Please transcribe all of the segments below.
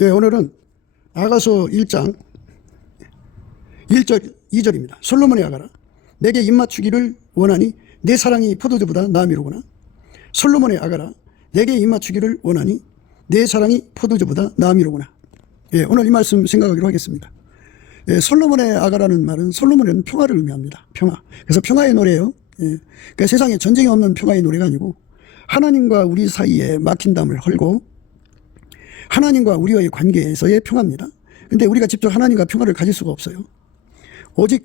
예, 오늘은 아가서 1장 1절 2절입니다. 솔로몬의 아가라, 내게 입맞추기를 원하니 내 사랑이 포도주보다 나음이로구나. 솔로몬의 아가라, 내게 입맞추기를 원하니 내 사랑이 포도주보다 나음이로구나. 예, 오늘 이 말씀 생각하기로 하겠습니다. 예, 솔로몬의 아가라는 말은 솔로몬은 평화를 의미합니다. 평화. 그래서 평화의 노래예요. 예, 그러니까 세상에 전쟁이 없는 평화의 노래가 아니고 하나님과 우리 사이에 막힌 담을 헐고 하나님과 우리와의 관계에서의 평화입니다. 근데 우리가 직접 하나님과 평화를 가질 수가 없어요. 오직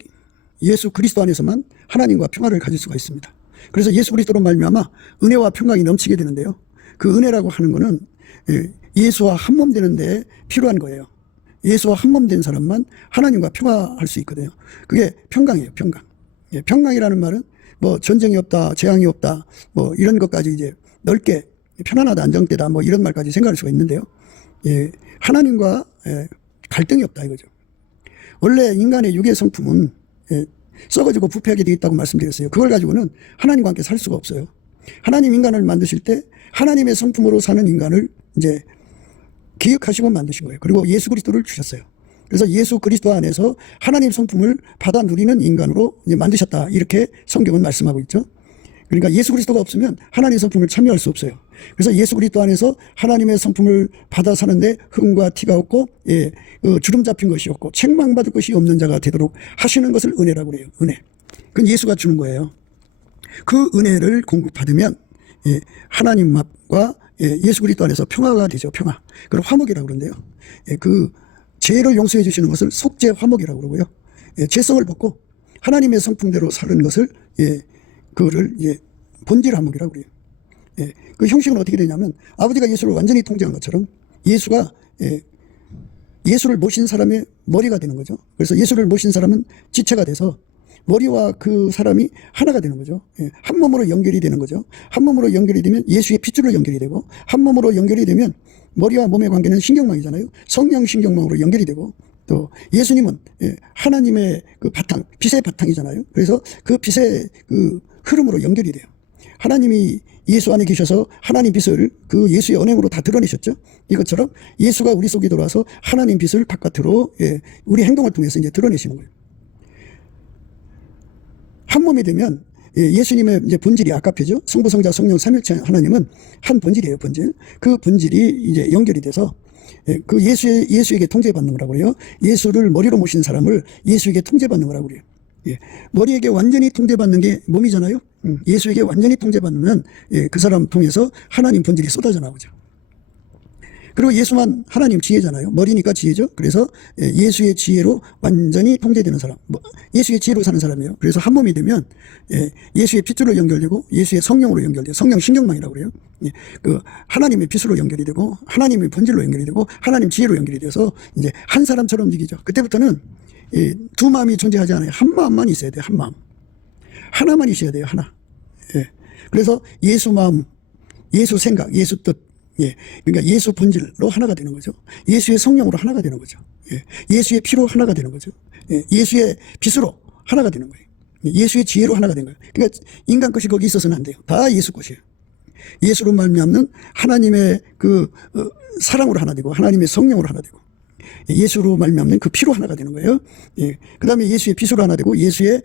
예수 그리스도 안에서만 하나님과 평화를 가질 수가 있습니다. 그래서 예수 그리스도로 말미암아 은혜와 평강이 넘치게 되는데요. 그 은혜라고 하는 것은 예수와 한몸 되는 데 필요한 거예요. 예수와 한몸 된 사람만 하나님과 평화할 수 있거든요. 그게 평강이에요. 평강. 예, 평강이라는 말은 뭐 전쟁이 없다, 재앙이 없다, 뭐 이런 것까지 이제 넓게 편안하다, 안정되다, 뭐 이런 말까지 생각할 수가 있는데요. 예, 하나님과 갈등이 없다 이거죠. 원래 인간의 육의 성품은 썩어지고 부패하게 되어 있다고 말씀드렸어요. 그걸 가지고는 하나님과 함께 살 수가 없어요. 하나님 인간을 만드실 때 하나님의 성품으로 사는 인간을 이제 기획하시고 만드신 거예요. 그리고 예수 그리스도를 주셨어요. 그래서 예수 그리스도 안에서 하나님 성품을 받아 누리는 인간으로 이제 만드셨다. 이렇게 성경은 말씀하고 있죠. 그러니까 예수 그리스도가 없으면 하나님의 성품을 참여할 수 없어요. 그래서 예수 그리스도 안에서 하나님의 성품을 받아 사는데 흠과 티가 없고 주름 잡힌 것이 없고 책망받을 것이 없는 자가 되도록 하시는 것을 은혜라고 그래요. 은혜. 그건 예수가 주는 거예요. 그 은혜를 공급받으면 하나님과 예수 그리스도 안에서 평화가 되죠. 평화. 그걸 화목이라고 그러는데요. 그 죄를 용서해 주시는 것을 속죄 화목이라고 그러고요. 죄성을 벗고 하나님의 성품대로 사는 것을 그거를 본질 화목이라고 그래요. 그 형식은 어떻게 되냐면 아버지가 예수를 완전히 통제한 것처럼 예수가 예수를 모신 사람의 머리가 되는 거죠. 그래서 예수를 모신 사람은 지체가 돼서 머리와 그 사람이 하나가 되는 거죠. 한 몸으로 연결이 되는 거죠. 한 몸으로 연결이 되면 예수의 핏줄로 연결이 되고, 한 몸으로 연결이 되면 머리와 몸의 관계는 신경망이잖아요. 성령 신경망으로 연결이 되고, 또 예수님은 하나님의 그 바탕, 빛의 바탕이잖아요. 그래서 그 빛의 그 흐름으로 연결이 돼요. 하나님이 예수 안에 계셔서 하나님 빛을 그 예수의 언행으로 다 드러내셨죠. 이것처럼 예수가 우리 속에 들어와서 하나님 빛을 바깥으로 우리 행동을 통해서 이제 드러내시는 거예요. 한 몸이 되면 예수님의 이제 본질이 아까표죠. 성부, 성자, 성령, 삼일체 하나님은 한 본질이에요. 본질. 그 본질이 이제 연결이 돼서 그 예수에게 통제받는 거라고 그래요. 예수를 머리로 모신 사람을 예수에게 통제받는 거라고 그래요. 머리에게 완전히 통제받는 게 몸이잖아요. 예수에게 완전히 통제받으면 그 사람 통해서 하나님 본질이 쏟아져 나오죠. 그리고 예수만 하나님 지혜잖아요. 머리니까 지혜죠. 그래서 예수의 지혜로 완전히 통제되는 사람, 예수의 지혜로 사는 사람이에요. 그래서 한 몸이 되면 예수의 핏줄로 연결되고 예수의 성령으로 연결돼요. 성령 신경망이라고 그래요. 그 하나님의 빛으로 연결이 되고 하나님의 본질로 연결이 되고 하나님 지혜로 연결이 돼서 이제 한 사람처럼 움직이죠. 그때부터는 두 마음이 존재하지 않아요. 한 마음만 있어야 돼요. 한 마음. 하나만 있어야 돼요. 하나. 그래서 예수 마음, 예수 생각, 예수 뜻, 그러니까 예수 본질로 하나가 되는 거죠. 예수의 성령으로 하나가 되는 거죠. 예수의 피로 하나가 되는 거죠. 예수의 빛으로 하나가 되는 거예요. 예수의 지혜로 하나가 되는 거예요. 그러니까 인간 것이 거기 있어서는 안 돼요. 다 예수 것이에요. 예수로 말미암는 하나님의 그 사랑으로 하나 되고 하나님의 성령으로 하나 되고 예수로 말미암는 그 피로 하나가 되는 거예요. 그 다음에 예수의 빛으로 하나 되고 예수의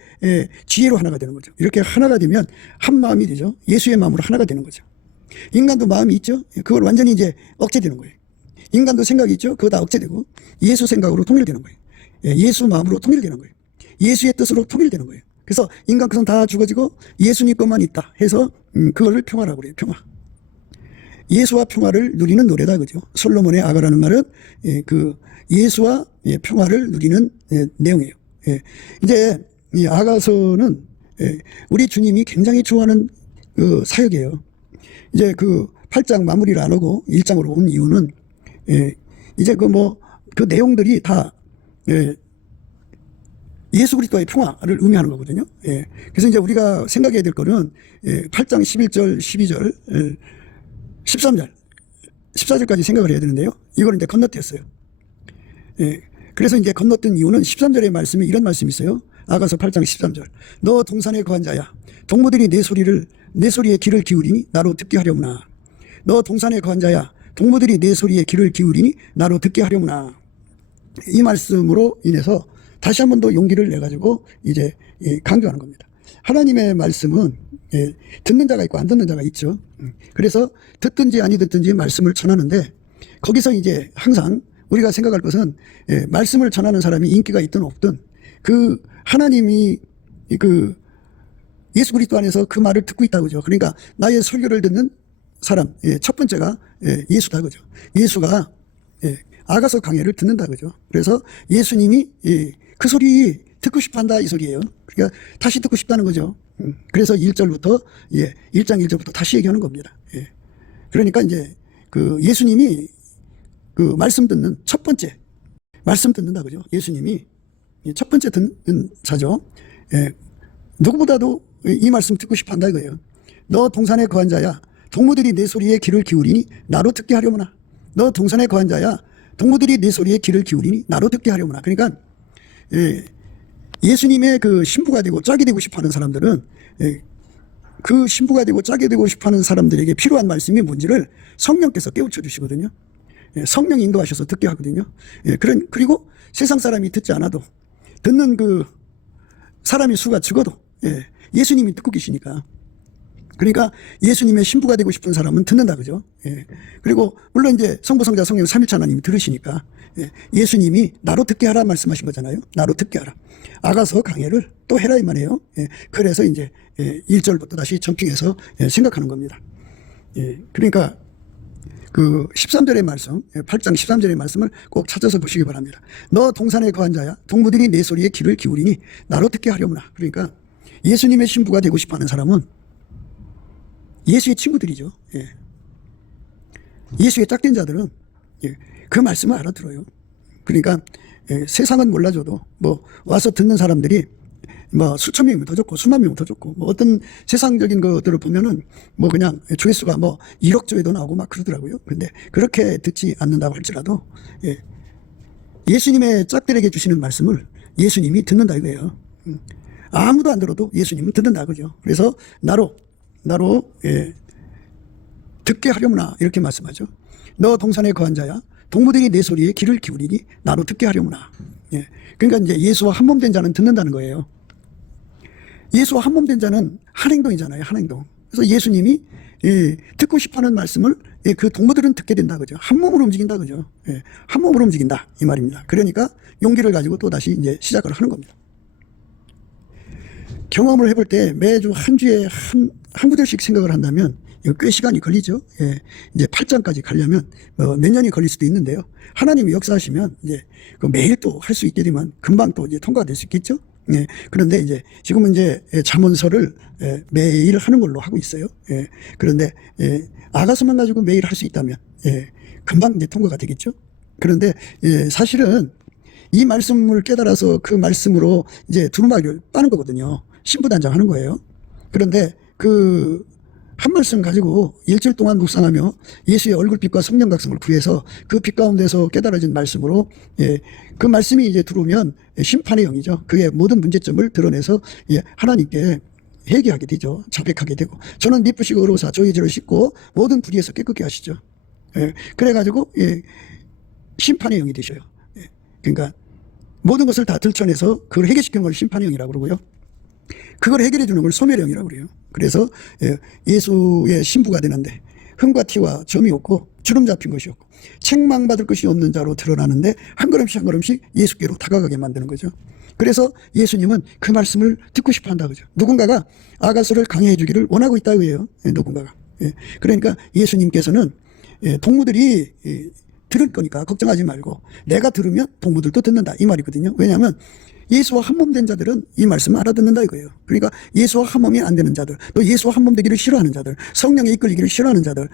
지혜로 하나가 되는 거죠. 이렇게 하나가 되면 한 마음이 되죠. 예수의 마음으로 하나가 되는 거죠. 인간도 마음이 있죠. 그걸 완전히 이제 억제되는 거예요. 인간도 생각이 있죠. 그거 다 억제되고 예수 생각으로 통일되는 거예요. 예수 마음으로 통일되는 거예요. 예수의 뜻으로 통일되는 거예요. 그래서 인간 것은 다 죽어지고 예수님 것만 있다 해서 그거를 평화라고 그래요. 평화. 예수와 평화를 누리는 노래다 그죠. 솔로몬의 아가라는 말은 그 예수와 평화를 누리는 내용이에요. 이제 이 아가서는 우리 주님이 굉장히 좋아하는 그 사역이에요. 이제 그 8장 마무리를 안 하고 1장으로 온 이유는 이제 그 내용들이 다 예수 그리스도의 평화를 의미하는 거거든요. 그래서 이제 우리가 생각해야 될 거는 8장 11절, 12절, 13절, 14절까지 생각을 해야 되는데요. 이걸 이제 건너뛰었어요. 그래서 이제 건너뛴 이유는 13절의 말씀이 이런 말씀이 있어요. 아가서 8장 13절. 너 동산에 거한 자야. 동무들이 내 소리에 귀를 기울이니 나로 듣게 하려무나. 너 동산에 거한 자야. 동무들이 내 소리에 귀를 기울이니 나로 듣게 하려무나. 이 말씀으로 인해서 다시 한 번 더 용기를 내가지고 이제 강조하는 겁니다. 하나님의 말씀은 듣는 자가 있고 안 듣는 자가 있죠. 그래서 듣든지 아니 듣든지 말씀을 전하는데, 거기서 이제 항상 우리가 생각할 것은 말씀을 전하는 사람이 인기가 있든 없든 그 하나님이 그 예수 그리스도 안에서 그 말을 듣고 있다 그죠. 그러니까 나의 설교를 듣는 사람 첫 번째가 예수다 그죠. 예수가 아가서 강해를 듣는다 그죠. 그래서 예수님이 그 소리 듣고 싶어한다 이 소리예요. 그러니까 다시 듣고 싶다는 거죠. 그래서 1절부터 1장 1절부터 다시 얘기하는 겁니다. 그러니까 이제 그 예수님이 그 말씀 듣는 첫 번째 말씀 듣는다 그죠. 예수님이 첫 번째 듣는 자죠. 누구보다도 이 말씀 듣고 싶어한다 이거예요. 너 동산에 거한 자야, 동무들이 내 소리에 귀를 기울이니 나로 듣게 하려무나. 너 동산에 거한 자야, 동무들이 내 소리에 귀를 기울이니 나로 듣게 하려무나. 그러니까 예수님의 그 신부가 되고 짝이 되고 싶어하는 사람들은 그 신부가 되고 짝이 되고 싶어하는 사람들에게 필요한 말씀이 뭔지를 성령께서 깨우쳐 주시거든요. 성령이 인도하셔서 듣게 하거든요. 그리고 세상 사람이 듣지 않아도 듣는 그 사람의 수가 적어도 예수님이 듣고 계시니까. 그러니까 예수님의 신부가 되고 싶은 사람은 듣는다 그죠. 그리고 물론 이제 성부 성자 성령 삼위일체 하나님이 들으시니까 예수님이 나로 듣게 하라 말씀하신 거잖아요. 나로 듣게 하라. 아가서 강해를 또 해라 이 말이에요. 그래서 이제 1절부터 다시 점핑해서 생각하는 겁니다. 그러니까 그 13절의 말씀, 8장 13절의 말씀을 꼭 찾아서 보시기 바랍니다. 너 동산에 거한 자야, 동무들이 내 소리에 귀를 기울이니 나로 듣게 하려무나. 그러니까 예수님의 신부가 되고 싶어하는 사람은 예수의 친구들이죠. 예수의 짝된 자들은 그 말씀을 알아들어요. 그러니까 세상은 몰라줘도 뭐 와서 듣는 사람들이 뭐 수천 명이면 더 좋고 수만 명이면 더 좋고 뭐 어떤 세상적인 것들을 보면은 뭐 그냥 조회수가 뭐 1억 조회도 나오고 막 그러더라고요. 근데 그렇게 듣지 않는다고 할지라도 예수님의 짝들에게 주시는 말씀을 예수님이 듣는다 이거예요. 아무도 안 들어도 예수님은 듣는다 그죠. 그래서 나로 듣게 하려무나 이렇게 말씀하죠. 너 동산에 거한 자야, 동무들이 내 소리에 귀를 기울이니 나로 듣게 하려무나. 그러니까 이제 예수와 한 몸 된 자는 듣는다는 거예요. 예수와 한 몸 된 자는 한 행동이잖아요. 한 행동. 그래서 예수님이 듣고 싶어하는 말씀을 그 동무들은 듣게 된다 그죠. 한 몸으로 움직인다 그죠. 한 몸으로 움직인다 이 말입니다. 그러니까 용기를 가지고 또 다시 이제 시작을 하는 겁니다. 경험을 해볼 때 매주 한 주에 한 구절씩 생각을 한다면 꽤 시간이 걸리죠. 이제 8장까지 가려면 몇 년이 걸릴 수도 있는데요. 하나님이 역사하시면 이제 매일 또 할 수 있게 되면 금방 또 이제 통과가 될 수 있겠죠. 그런데 이제 지금은 이제 잠언서를 매일 하는 걸로 하고 있어요. 그런데 아가서만 가지고 매일 할 수 있다면 금방 이제 통과가 되겠죠. 그런데 사실은 이 말씀을 깨달아서 그 말씀으로 이제 두루마기를 빠는 거거든요. 신부단장 하는 거예요. 그런데 그 한 말씀 가지고 일주일 동안 묵상하며 예수의 얼굴빛과 성령 각성을 구해서 그 빛 가운데서 깨달아진 말씀으로 그 말씀이 이제 들어오면 심판의 영이죠. 그의 모든 문제점을 드러내서 하나님께 회개하게 되죠. 자백하게 되고 저는 미쁘시고 의로우사 저희 죄를 씻고 모든 불의에서 깨끗게 하시죠. 그래가지고 심판의 영이 되셔요. 그러니까 모든 것을 다 들춰내서 그걸 해결시키는 걸 심판의 영이라고 그러고요. 그걸 해결해 주는 걸 소멸의 영이라고 그래요. 그래서 예수의 신부가 되는데 흠과 티와 점이 없고 주름 잡힌 것이 없고 책망받을 것이 없는 자로 드러나는데 한 걸음씩 한 걸음씩 예수께로 다가가게 만드는 거죠. 그래서 예수님은 그 말씀을 듣고 싶어 한다 그죠. 누군가가 아가서를 강해해 주기를 원하고 있다 그래요. 누군가가. 그러니까 예수님께서는 동무들이 들을 거니까 걱정하지 말고 내가 들으면 동무들도 듣는다 이 말이거든요. 왜냐하면 예수와 한 몸 된 자들은 이 말씀을 알아듣는다 이거예요. 그러니까 예수와 한 몸이 안 되는 자들, 또 예수와 한 몸 되기를 싫어하는 자들, 성령에 이끌리기를 싫어하는 자들,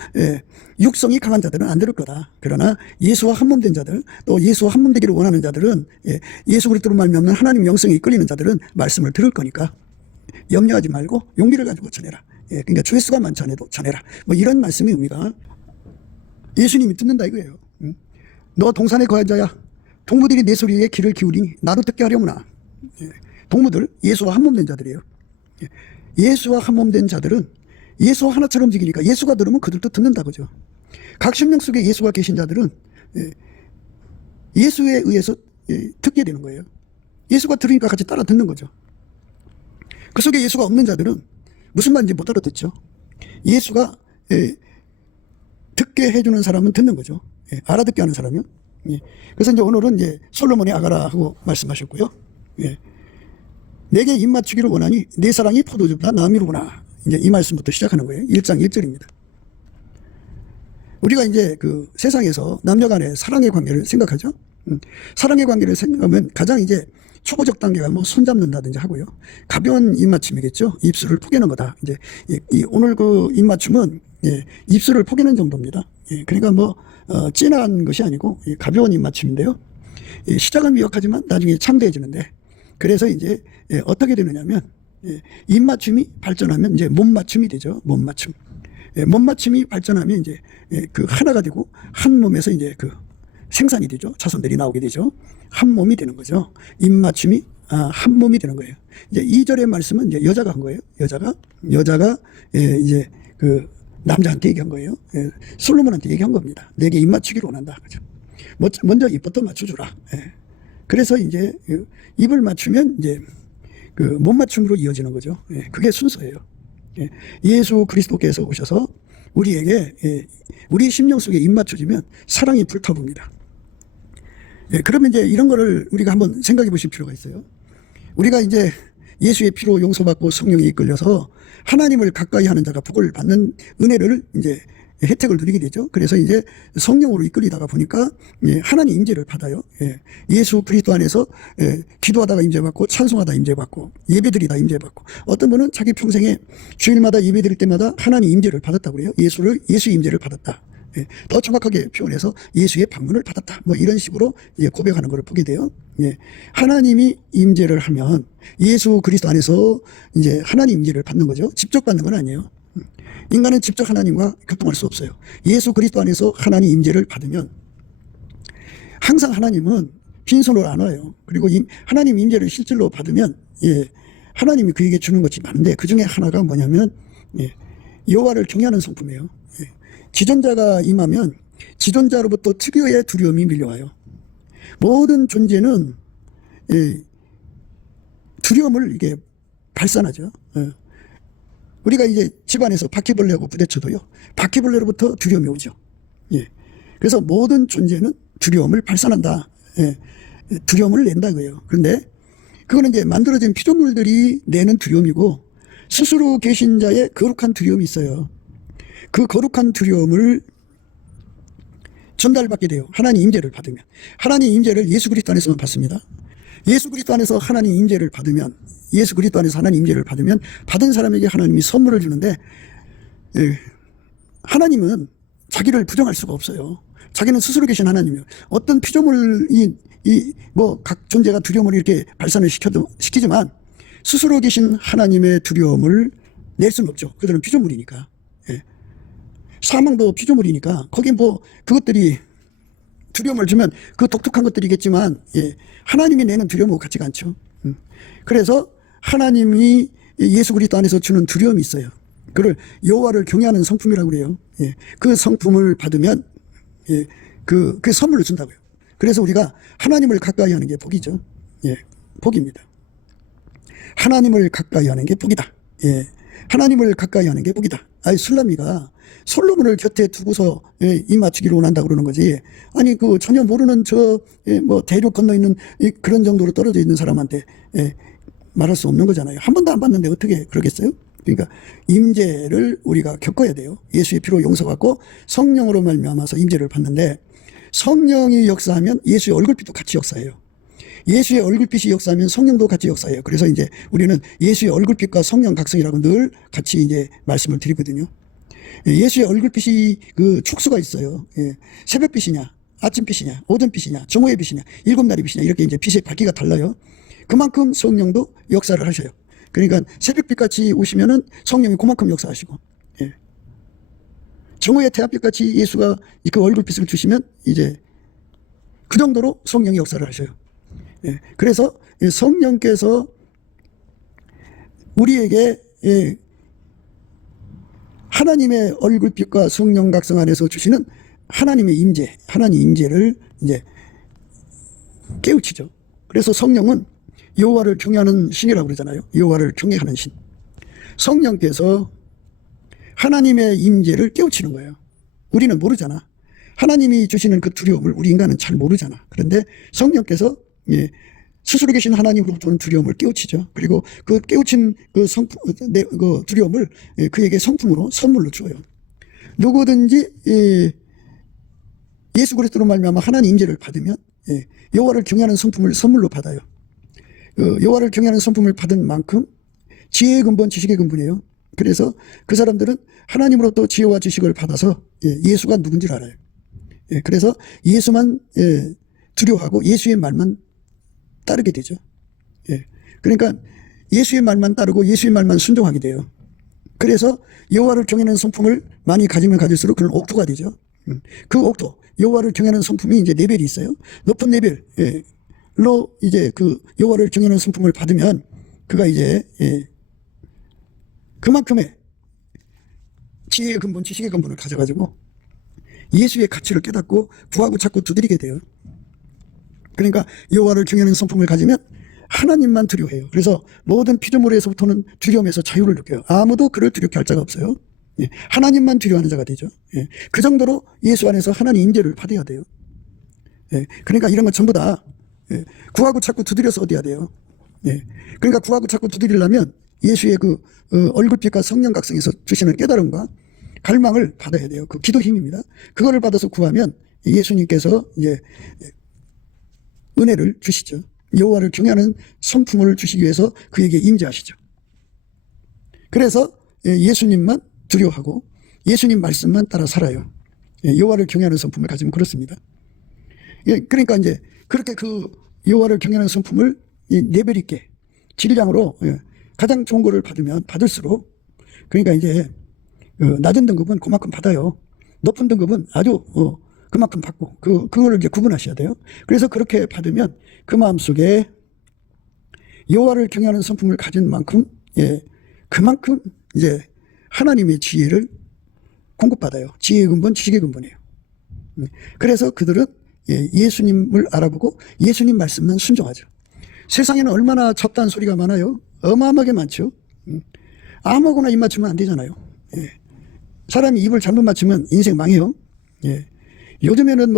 육성이 강한 자들은 안 들을 거다. 그러나 예수와 한 몸 된 자들, 또 예수와 한 몸 되기를 원하는 자들은 예수 그리스도로 말미암는 하나님 영성에 이끌리는 자들은 말씀을 들을 거니까 염려하지 말고 용기를 가지고 전해라. 그러니까 조회수가 많지 않아도 전해라. 뭐 이런 말씀의 의미가 예수님이 듣는다 이거예요. 너 동산에 거한 자야. 동무들이 내 소리에 귀를 기울이니 나도 듣게 하려무나. 동무들 예수와 한 몸 된 자들이에요. 예수와 한 몸 된 자들은 예수와 하나처럼 움직이니까 예수가 들으면 그들도 듣는다 그죠. 각 심령 속에 예수가 계신 자들은 예수에 의해서 듣게 되는 거예요. 예수가 들으니까 같이 따라 듣는 거죠. 그 속에 예수가 없는 자들은 무슨 말인지 못 알아듣죠. 예수가 듣게 해주는 사람은 듣는 거죠. 알아듣게 하는 사람이요. 그래서 이제 오늘은 이제 솔로몬의 아가라 하고 말씀하셨고요. 내게 입 맞추기를 원하니 내 사랑이 포도주보다 나미로구나. 이제 이 말씀부터 시작하는 거예요. 1장 1절입니다. 우리가 이제 그 세상에서 남녀 간의 사랑의 관계를 생각하죠. 사랑의 관계를 생각하면 가장 이제 초보적 단계가 뭐 손잡는다든지 하고요. 가벼운 입맞춤이겠죠. 입술을 포개는 거다. 이제 오늘 그 입맞춤은 입술을 포개는 정도입니다. 그러니까 뭐 진한 것이 아니고 가벼운 입맞춤인데요. 시작은 미약하지만 나중에 창대해지는데, 그래서 이제 어떻게 되느냐면 입맞춤이 발전하면 이제 몸맞춤이 되죠. 몸맞춤. 몸맞춤이 발전하면 이제 그 하나가 되고 한 몸에서 이제 그 생산이 되죠. 자손들이 나오게 되죠. 한 몸이 되는 거죠. 입맞춤이 한 몸이 되는 거예요. 이제 2절의 말씀은 이제 여자가 한 거예요. 여자가 이제 그 남자한테 얘기한 거예요. 솔로몬한테 얘기한 겁니다. 내게 입맞추기를 원한다. 그죠? 먼저 입부터 맞춰주라. 그래서 이제 입을 맞추면 이제 그 몸맞춤으로 이어지는 거죠. 그게 순서예요. 예수 그리스도께서 오셔서 우리에게 우리 심령 속에 입 맞춰지면 사랑이 불타봅니다. 그러면 이제 이런 거를 우리가 한번 생각해 보실 필요가 있어요. 우리가 이제 예수의 피로 용서받고 성령에 이끌려서 하나님을 가까이 하는 자가 복을 받는 은혜를 이제 혜택을 누리게 되죠. 그래서 이제 성령으로 이끌리다가 보니까 하나님 임재를 받아요. 예수 그리스도 안에서 기도하다가 임재받고 찬송하다 임재받고 예배드리다 임재받고, 어떤 분은 자기 평생에 주일마다 예배드릴 때마다 하나님 임재를 받았다고 그래요. 예수 임재를 받았다. 더 정확하게 표현해서 예수의 방문을 받았다. 뭐 이런 식으로 고백하는 것을 보게 돼요. 하나님이 임재를 하면 예수 그리스도 안에서 이제 하나님 임재를 받는 거죠. 직접 받는 건 아니에요. 인간은 직접 하나님과 교통할 수 없어요. 예수 그리스도 안에서 하나님 임재를 받으면 항상 하나님은 빈손으로 안 와요. 그리고 하나님 임재를 실질로 받으면 하나님이 그에게 주는 것이 많은데, 그 중에 하나가 뭐냐면 여호와를 경외하는 성품이에요. 지존자가 임하면 지존자로부터 특유의 두려움이 밀려와요. 모든 존재는 두려움을 이게 발산하죠. 우리가 이제 집안에서 바퀴벌레하고 부딪혀도요, 바퀴벌레로부터 두려움이 오죠. 그래서 모든 존재는 두려움을 발산한다. 두려움을 낸다 그래요. 그런데 그거는 이제 만들어진 피조물들이 내는 두려움이고, 스스로 계신 자의 거룩한 두려움이 있어요. 그 거룩한 두려움을 전달받게 돼요. 하나님 임재를 받으면. 하나님 임재를 예수 그리스도 안에서만 받습니다. 예수 그리스도 안에서 하나님 임재를 받으면, 예수 그리스도 안에서 하나님 임재를 받으면 받은 사람에게 하나님이 선물을 주는데, 하나님은 자기를 부정할 수가 없어요. 자기는 스스로 계신 하나님이에요. 어떤 피조물이 뭐 각 존재가 두려움을 이렇게 발산을 시키지만 스스로 계신 하나님의 두려움을 낼 수는 없죠. 그들은 피조물이니까. 사망도 피조물이니까 거기 뭐 그것들이 두려움을 주면 그 독특한 것들이겠지만 하나님이 내는 두려움하고 같지가 않죠. 그래서 하나님이 예수 그리스도 안에서 주는 두려움이 있어요. 그걸 여호와를 경외하는 성품이라고 그래요. 그 성품을 받으면 그 선물을 준다고요. 그래서 우리가 하나님을 가까이 하는 게 복이죠. 복입니다. 하나님을 가까이 하는 게 복이다. 하나님을 가까이 하는 게 복이다. 술라미가 솔로몬을 곁에 두고서 입 맞추기를 원한다고 그러는 거지. 아니 그 전혀 모르는 뭐 대륙 건너 있는 그런 정도로 떨어져 있는 사람한테 말할 수 없는 거잖아요. 한 번도 안 봤는데 어떻게 그러겠어요? 그러니까 임재를 우리가 겪어야 돼요. 예수의 피로 용서받고 성령으로 말미암아서 임재를 받는데, 성령이 역사하면 예수의 얼굴빛도 같이 역사해요. 예수의 얼굴빛이 역사하면 성령도 같이 역사해요. 그래서 이제 우리는 예수의 얼굴빛과 성령 각성이라고 늘 같이 이제 말씀을 드리거든요. 예수의 얼굴빛이 그 촉수가 있어요. 새벽빛이냐, 아침빛이냐, 오전빛이냐, 정오의 빛이냐, 일곱날의 빛이냐, 이렇게 이제 빛의 밝기가 달라요. 그만큼 성령도 역사를 하셔요. 그러니까 새벽빛같이 오시면은 성령이 그만큼 역사하시고, 정오의 태양빛같이 예수가 그 얼굴빛을 주시면 이제 그 정도로 성령이 역사를 하셔요. 그래서 성령께서 우리에게 하나님의 얼굴빛과 성령 각성 안에서 주시는 하나님의 임재, 하나님 임재를 이제 깨우치죠. 그래서 성령은 여호와를 경외하는 신이라고 그러잖아요. 여호와를 경외하는 신. 성령께서 하나님의 임재를 깨우치는 거예요. 우리는 모르잖아. 하나님이 주시는 그 두려움을 우리 인간은 잘 모르잖아. 그런데 성령께서 스스로 계신 하나님으로부터 오는 두려움을 깨우치죠. 그리고 그 깨우친 그 두려움을 그에게 성품으로 선물로 주어요. 누구든지 예수 그리스도로 말미암아 하나님 임재를 받으면 여호와를 경외하는 성품을 선물로 받아요. 여호와를 경외하는 성품을 받은 만큼 지혜의 근본, 지식의 근본이에요. 그래서 그 사람들은 하나님으로부터 지혜와 지식을 받아서 예수가 누군지를 알아요. 그래서 예수만 두려워하고 예수의 말만 따르게 되죠. 그러니까 예수의 말만 따르고 예수의 말만 순종하게 돼요. 그래서 여호와를 경외하는 성품을 많이 가지면 가질수록 그는 옥토가 되죠. 그 옥토, 여호와를 경외하는 성품이 이제 레벨이 있어요. 높은 레벨로 이제 그 여호와를 경외하는 성품을 받으면 그가 이제 그만큼의 지혜의 근본, 지식의 근본을 가져가지고 예수의 가치를 깨닫고 구하고 찾고 두드리게 돼요. 그러니까 여호와를 경외하는 성품을 가지면 하나님만 두려워해요. 그래서 모든 피조물에서부터는 두려움에서 자유를 느껴요. 아무도 그를 두렵게 할 자가 없어요. 하나님만 두려워하는 자가 되죠. 그 정도로 예수 안에서 하나님 임재를 받아야 돼요. 그러니까 이런 건 전부 다 구하고 찾고 두드려서 얻어야 돼요. 그러니까 구하고 찾고 두드리려면 예수의 그 얼굴빛과 성령 각성에서 주시는 깨달음과 갈망을 받아야 돼요. 그 기도 힘입니다. 그거를 받아서 구하면 예수님께서 이제 은혜를 주시죠. 여호와를 경외하는 성품을 주시기 위해서 그에게 임재하시죠. 그래서 예수님만 두려워하고 예수님 말씀만 따라 살아요. 여호와를 경외하는 성품을 가지면 그렇습니다. 그러니까 이제 그렇게 그 여호와를 경외하는 성품을 레벨 있게 질량으로 가장 좋은 거를 받으면 받을수록, 그러니까 이제 낮은 등급은 그만큼 받아요. 높은 등급은 아주 그만큼 받고 그걸 이제 구분하셔야 돼요. 그래서 그렇게 받으면 그 마음속에 여호와를 경외하는 성품을 가진 만큼 그만큼 이제 하나님의 지혜를 공급받아요. 지혜의 근본, 지식의 근본이에요. 그래서 그들은 예수님을 알아보고 예수님 말씀만 순종하죠. 세상에는 얼마나 잡다한 소리가 많아요. 어마어마하게 많죠. 아무거나 입 맞추면 안 되잖아요. 사람이 입을 잘못 맞추면 인생 망해요. 요즘에는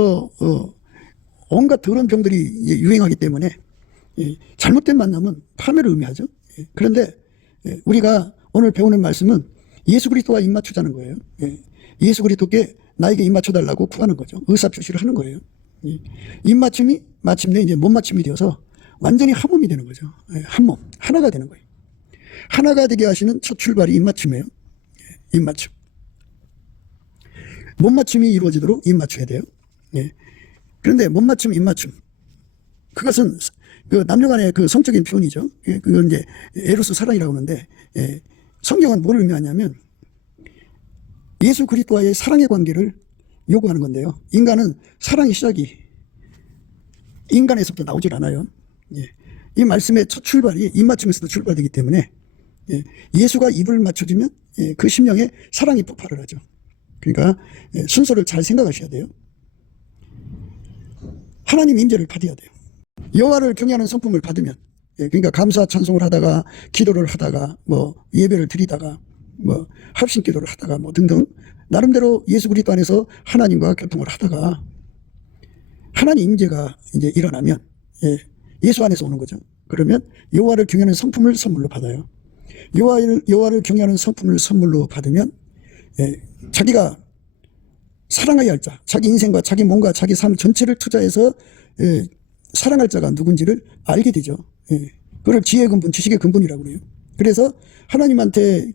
온갖 더러운 병들이 유행하기 때문에 잘못된 만남은 파멸을 의미하죠. 그런데 우리가 오늘 배우는 말씀은 예수 그리스도와 입 맞추자는 거예요. 예수 그리스도께 나에게 입 맞춰달라고 구하는 거죠. 의사표시를 하는 거예요. 입 맞춤이 마침내 이제 못 맞춤이 되어서 완전히 한 몸이 되는 거죠. 한 몸, 하나가 되는 거예요. 하나가 되게 하시는 첫 출발이 입 맞춤이에요. 입 맞춤. 못 맞춤이 이루어지도록 입 맞춰야 돼요. 그런데 못 맞춤, 입 맞춤. 그것은 그 남녀 간의 그 성적인 표현이죠. 그건 이제 에로스 사랑이라고 하는데, 성경은 뭘 의미하냐면 예수 그리스도와의 사랑의 관계를 요구하는 건데요. 인간은 사랑의 시작이 인간에서부터 나오질 않아요. 이 말씀의 첫 출발이 입 맞춤에서도 출발되기 때문에 예수가 입을 맞춰주면 그 심령에 사랑이 폭발을 하죠. 그러니까 순서를 잘 생각하셔야 돼요. 하나님 임재를 받아야 돼요. 여호와를 경외하는 성품을 받으면, 그러니까 감사 찬송을 하다가 기도를 하다가 예배를 드리다가 합심 기도를 하다가 등등 나름대로 예수 그리스도 안에서 하나님과 교통을 하다가 하나님 임재가 이제 일어나면 예수 안에서 오는 거죠. 그러면 여호와를 경외하는 성품을 선물로 받아요. 여호와를 경외하는 성품을 선물로 받으면 자기가 사랑해야 할 자, 자기 인생과 자기 몸과 자기 삶 전체를 투자해서 사랑할 자가 누군지를 알게 되죠. 그걸 지혜의 근본, 지식의 근본이라고 그래요. 그래서 하나님한테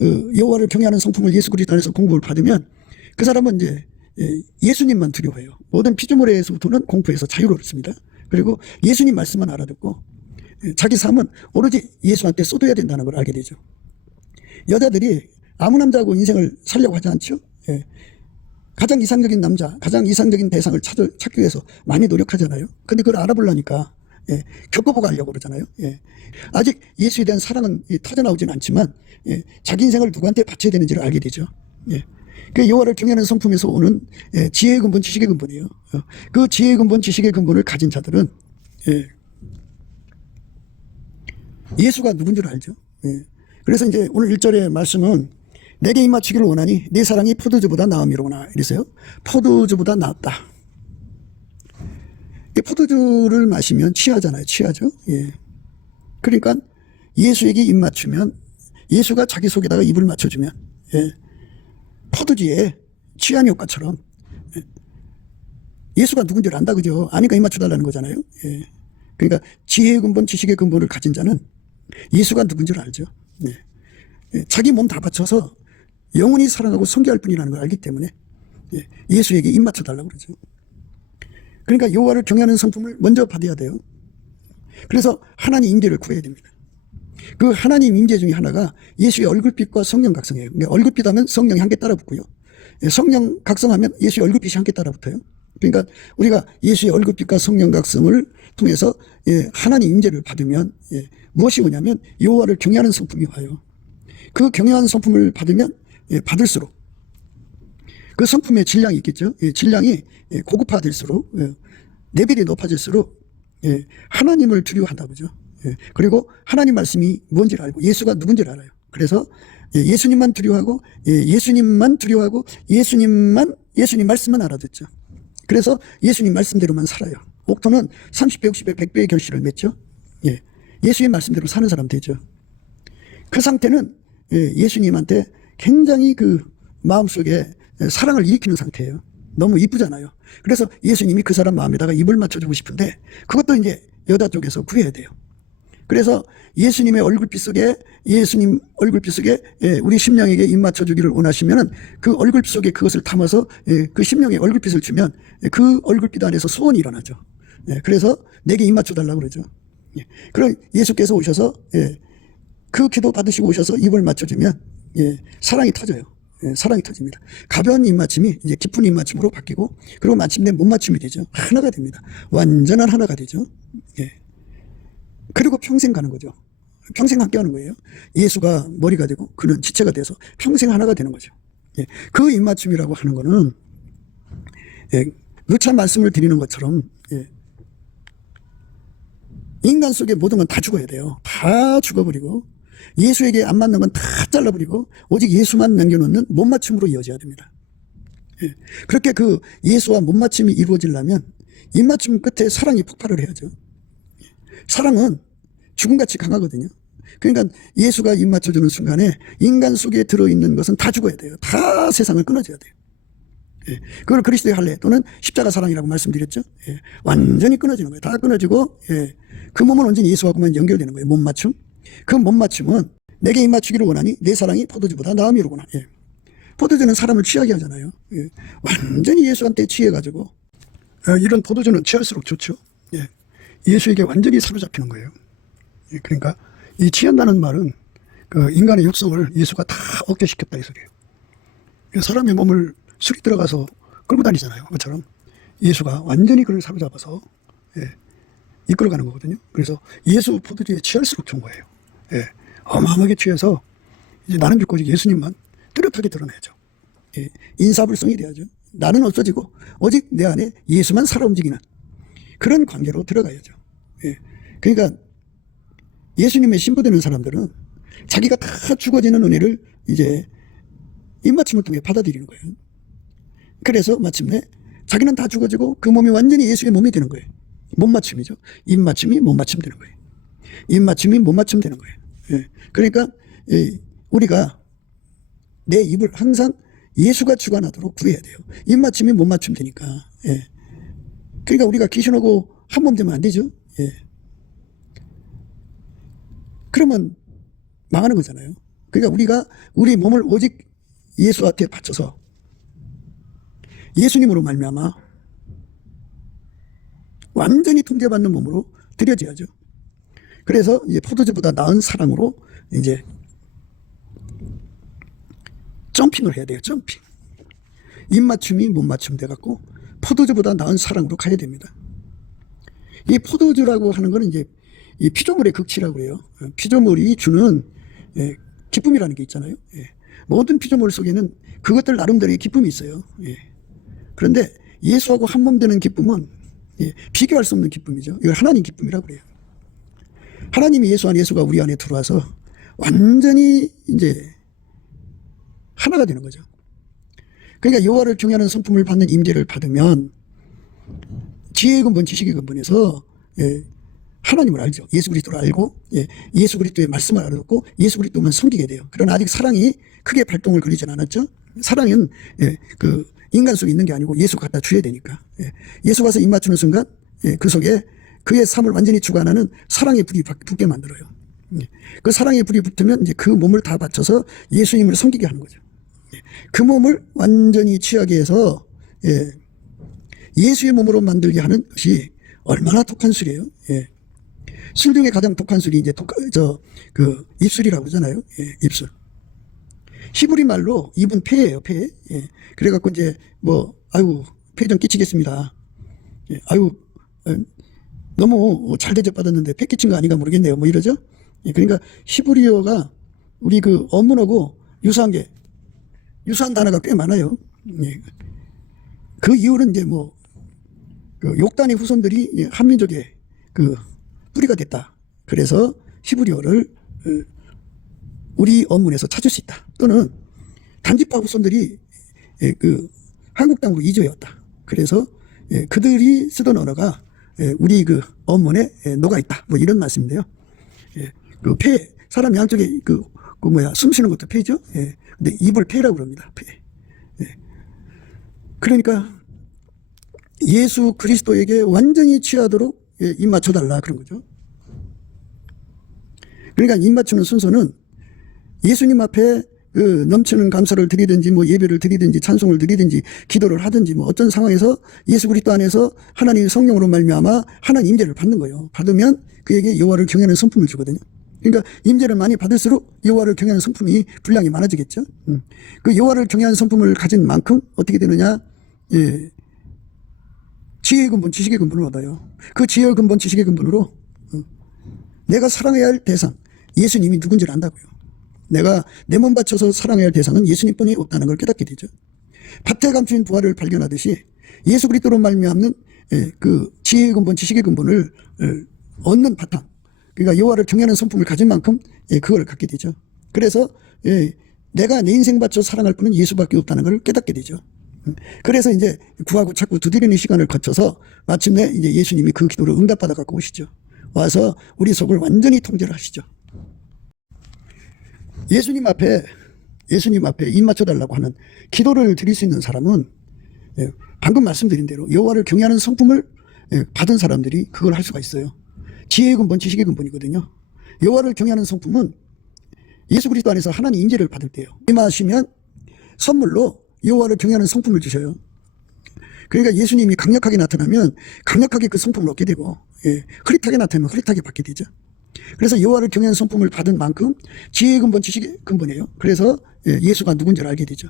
여호와를 경외하는 성품을 예수 그리스도 안에서 공급을 받으면 그 사람은 이제 예수님만 두려워해요. 모든 피조물에서부터는 공포에서 자유롭습니다. 그리고 예수님 말씀만 알아듣고 자기 삶은 오로지 예수한테 쏟아야 된다는 걸 알게 되죠. 여자들이 아무 남자하고 인생을 살려고 하지 않죠. 가장 이상적인 남자, 가장 이상적인 대상을 찾기 위해서 많이 노력하잖아요. 근데 그걸 알아보려니까 예, 겪어보고 하려고 그러잖아요. 예. 아직 예수에 대한 사랑은 터져나오지는 않지만 자기 인생을 누구한테 바쳐야 되는지를 알게 되죠. 예. 그 여호와를 경외하는 성품에서 오는 지혜의 근본, 지식의 근본이에요. 그 지혜의 근본, 지식의 근본을 가진 자들은 예수가 누군 줄 알죠. 예. 그래서 이제 오늘 1절의 말씀은 내게 입맞추기를 원하니 내 사랑이 포도주보다 나음이로구나 이랬어요. 포도주보다 낫다. 포도주를 마시면 취하잖아요. 취하죠. 예. 그러니까 예수에게 입 맞추면, 예수가 자기 속에다가 입을 맞춰주면 포도주에 취한 효과처럼 예수가 누군지를 안다, 그죠? 아니까 입 맞춰달라는 거잖아요. 예. 그러니까 지혜의 근본, 지식의 근본을 가진 자는 예수가 누군지를 알죠. 예. 자기 몸 다 바쳐서 영원히 사랑하고 섬겨할 뿐이라는 걸 알기 때문에 예수에게 입 맞춰달라고 그러죠. 그러니까 여호와를 경외하는 성품을 먼저 받아야 돼요. 그래서 하나님 임재를 구해야 됩니다. 그 하나님 임재 중에 하나가 예수의 얼굴빛과 성령 각성이에요. 그러니까 얼굴빛 하면 성령이 함께 따라붙고요. 성령 각성하면 예수의 얼굴빛이 함께 따라붙어요. 그러니까 우리가 예수의 얼굴빛과 성령 각성을 통해서 하나님 임재를 받으면 무엇이 오냐면 여호와를 경외하는 성품이 와요. 그 경외하는 성품을 받으면 받을수록 그 성품의 질량이 있겠죠. 질량이 고급화될수록 레벨이 높아질수록 하나님을 두려워한다 보죠. 그리고 하나님 말씀이 뭔지를 알고 예수가 누군지를 알아요. 그래서 예수님만 두려워하고 예수님만 두려워하고 예수님 말씀만 알아듣죠. 그래서 예수님 말씀대로만 살아요. 옥토는 30배, 60배, 100배의 결실을 맺죠. 예수님 말씀대로 사는 사람 되죠. 그 상태는 예수님한테 굉장히 그 마음속에 사랑을 일으키는 상태예요. 너무 이쁘잖아요. 그래서 예수님이 그 사람 마음에다가 입을 맞춰주고 싶은데 그것도 이제 여자 쪽에서 구해야 돼요. 그래서 예수님의 얼굴빛 속에 우리 심령에게 입 맞춰주기를 원하시면은 그 얼굴빛 속에 그것을 담아서 그 심령에 얼굴빛을 주면 그 얼굴빛 안에서 소원이 일어나죠. 그래서 내게 입 맞춰달라고 그러죠. 그럼 예수께서 오셔서 그 기도 받으시고 오셔서 입을 맞춰주면 사랑이 터져요. 사랑이 터집니다. 가벼운 입맞춤이 이제 깊은 입맞춤으로 바뀌고 그리고 마침내 못 맞춤이 되죠. 하나가 됩니다. 완전한 하나가 되죠. 그리고 평생 가는 거죠. 평생 함께 하는 거예요. 예수가 머리가 되고 그는 지체가 돼서 평생 하나가 되는 거죠. 그 입맞춤이라고 하는 거는 누차 말씀을 드리는 것처럼 인간 속에 모든 건 다 죽어야 돼요. 다 죽어버리고 예수에게 안 맞는 건 다 잘라버리고 오직 예수만 남겨놓는 못 맞춤으로 이어져야 됩니다. 그렇게 그 예수와 못 맞춤이 이루어지려면 입맞춤 끝에 사랑이 폭발을 해야죠. 사랑은 죽음같이 강하거든요. 그러니까 예수가 입 맞춰주는 순간에 인간 속에 들어있는 것은 다 죽어야 돼요. 다 세상을 끊어줘야 돼요. 그걸 그리스도의 할례 또는 십자가 사랑이라고 말씀드렸죠. 완전히 끊어지는 거예요. 다 끊어지고 그 몸은 완전히 예수하고만 연결되는 거예요. 못 맞춤. 그 못 맞춤은 내게 입 맞추기를 원하니 내 사랑이 포도주보다 나음이로구나. 포도주는 사람을 취하게 하잖아요. 완전히 예수한테 취해가지고 이런 포도주는 취할수록 좋죠. 예수에게 완전히 사로잡히는 거예요. 그러니까 이 취한다는 말은 그 인간의 육성을 예수가 다 억제시켰다 이 소리예요. 사람의 몸을 술이 들어가서 끌고 다니잖아요. 그것처럼 예수가 완전히 그를 사로잡아서 이끌어가는 거거든요. 그래서 예수 포도주에 취할수록 좋은 거예요. 어마어마하게 취해서 이제 나는 죽고 예수님만 뚜렷하게 드러내죠. 인사불성이 돼야죠. 나는 없어지고 오직 내 안에 예수만 살아 움직이는 그런 관계로 들어가야죠. 그러니까 예수님의 신부되는 사람들은 자기가 다 죽어지는 은혜를 이제 입맞춤을 통해 받아들이는 거예요. 그래서 마침내 자기는 다 죽어지고 그 몸이 완전히 예수의 몸이 되는 거예요. 못 맞춤이죠. 입맞춤이 못 맞춤 되는 거예요. 입맞춤이 못 맞춤 되는 거예요. 그러니까 우리가 내 입을 항상 예수가 주관하도록 구해야 돼요. 입맞춤이 못 맞춤 되니까. 그러니까 우리가 귀신하고 한 몸 되면 안 되죠. 그러면 망하는 거잖아요. 그러니까 우리가 우리 몸을 오직 예수한테 바쳐서 예수님으로 말미암아 완전히 통제받는 몸으로 드려져야죠. 그래서 이제 포도주보다 나은 사랑으로 이제 점핑을 해야 돼요. 점핑. 입맞춤이 못 맞춤 돼갖고 포도주보다 나은 사랑으로 가야 됩니다. 이 포도주라고 하는 거는 이제 이 피조물의 극치라고 해요. 피조물이 주는 기쁨이라는 게 있잖아요. 모든 피조물 속에는 그것들 나름대로의 기쁨이 있어요. 그런데 예수하고 한 몸 되는 기쁨은 비교할 수 없는 기쁨이죠. 이걸 하나님 기쁨이라고 그래요. 하나님이 예수 안에, 예수가 우리 안에 들어와서 완전히 이제 하나가 되는 거죠. 그러니까 여호와를 경외하는 성품을 받는 임재를 받으면 지혜의 근본, 지식의 근본에서 하나님을 알죠. 예수 그리스도를 알고 예수 그리스도의 말씀을 알아듣고 예수 그리스도만 섬기게 돼요. 그러나 아직 사랑이 크게 발동을 거리진 않았죠. 사랑은 그 인간 속에 있는 게 아니고 예수 갖다 줘야 되니까. 예수 가서 입 맞추는 순간 그 속에 그의 삶을 완전히 주관하는 사랑의 불이 붙게 만들어요. 그 사랑의 불이 붙으면 이제 그 몸을 다 바쳐서 예수님을 섬기게 하는 거죠. 그 몸을 완전히 취하게 해서 예수의 몸으로 만들게 하는 것이 얼마나 독한 술이에요. 술 중에 가장 독한 술이 이제 입술이라고 하잖아요. 입술. 히브리 말로 입은 폐예요, 폐. 그래갖고 이제 아유, 폐 좀 끼치겠습니다. 아유, 너무 잘 대접받았는데 폐 끼친 거 아닌가 모르겠네요. 뭐 이러죠. 그러니까 히브리어가 우리 그 언문하고 유사한 단어가 꽤 많아요. 그 이유는 이제 그 욕단의 후손들이 한민족의 그 뿌리가 됐다. 그래서 히브리어를 우리 언문에서 찾을 수 있다. 또는 단지파 후손들이 그 한국 땅으로 이주해왔다. 그래서 그들이 쓰던 언어가 우리 그 언문에 녹아 있다. 뭐 이런 말씀인데요. 그 폐, 사람 양쪽에 숨 쉬는 것도 폐죠. 근데 입을 폐라고 그럽니다. 폐. 그러니까 예수 그리스도에게 완전히 취하도록 입 맞춰달라 그런 거죠. 그러니까 입 맞추는 순서는 예수님 앞에 넘치는 감사를 드리든지 예배를 드리든지 찬송을 드리든지 기도를 하든지 어떤 상황에서 예수 그리스도 안에서 하나님의 성령으로 말미암아 하나님 임재를 받는 거예요. 받으면 그에게 여호와를 경외하는 성품을 주거든요. 그러니까 임재를 많이 받을수록 여호와를 경외하는 성품이 분량이 많아지겠죠. 그 여호와를 경외하는 성품을 가진 만큼 어떻게 되느냐? 지혜의 근본, 지식의 근본을 얻어요. 그 지혜의 근본, 지식의 근본으로 내가 사랑해야 할 대상, 예수님이 누군지를 안다고요. 내가 내 몸 바쳐서 사랑해야 할 대상은 예수님뿐이 없다는 걸 깨닫게 되죠. 밭에 감추인 부활을 발견하듯이 예수 그리스도로 말미암는 그 지혜의 근본, 지식의 근본을 얻는 바탕, 그러니까 여호와를 경외하는 성품을 가진 만큼 그걸 갖게 되죠. 그래서 내가 내 인생 바쳐 사랑할 분은 예수밖에 없다는 걸 깨닫게 되죠. 그래서 이제 구하고 찾고 두드리는 시간을 거쳐서 마침내 이제 예수님이 그 기도를 응답받아 갖고 오시죠. 와서 우리 속을 완전히 통제를 하시죠. 예수님 앞에 입 맞춰달라고 하는 기도를 드릴 수 있는 사람은 방금 말씀드린 대로 여호와를 경외하는 성품을 받은 사람들이 그걸 할 수가 있어요. 지혜의 근본, 지식의 근본이거든요. 여호와를 경외하는 성품은 예수 그리스도 안에서 하나님 임재를 받을 때요. 임하시면 선물로 여호와를 경외하는 성품을 주셔요. 그러니까 예수님이 강력하게 나타나면 강력하게 그 성품을 얻게 되고 흐릿하게 나타나면 흐릿하게 받게 되죠. 그래서 여호와를 경외하는 성품을 받은 만큼 지혜의 근본, 지식의 근본이에요. 그래서 예수가 누군지를 알게 되죠.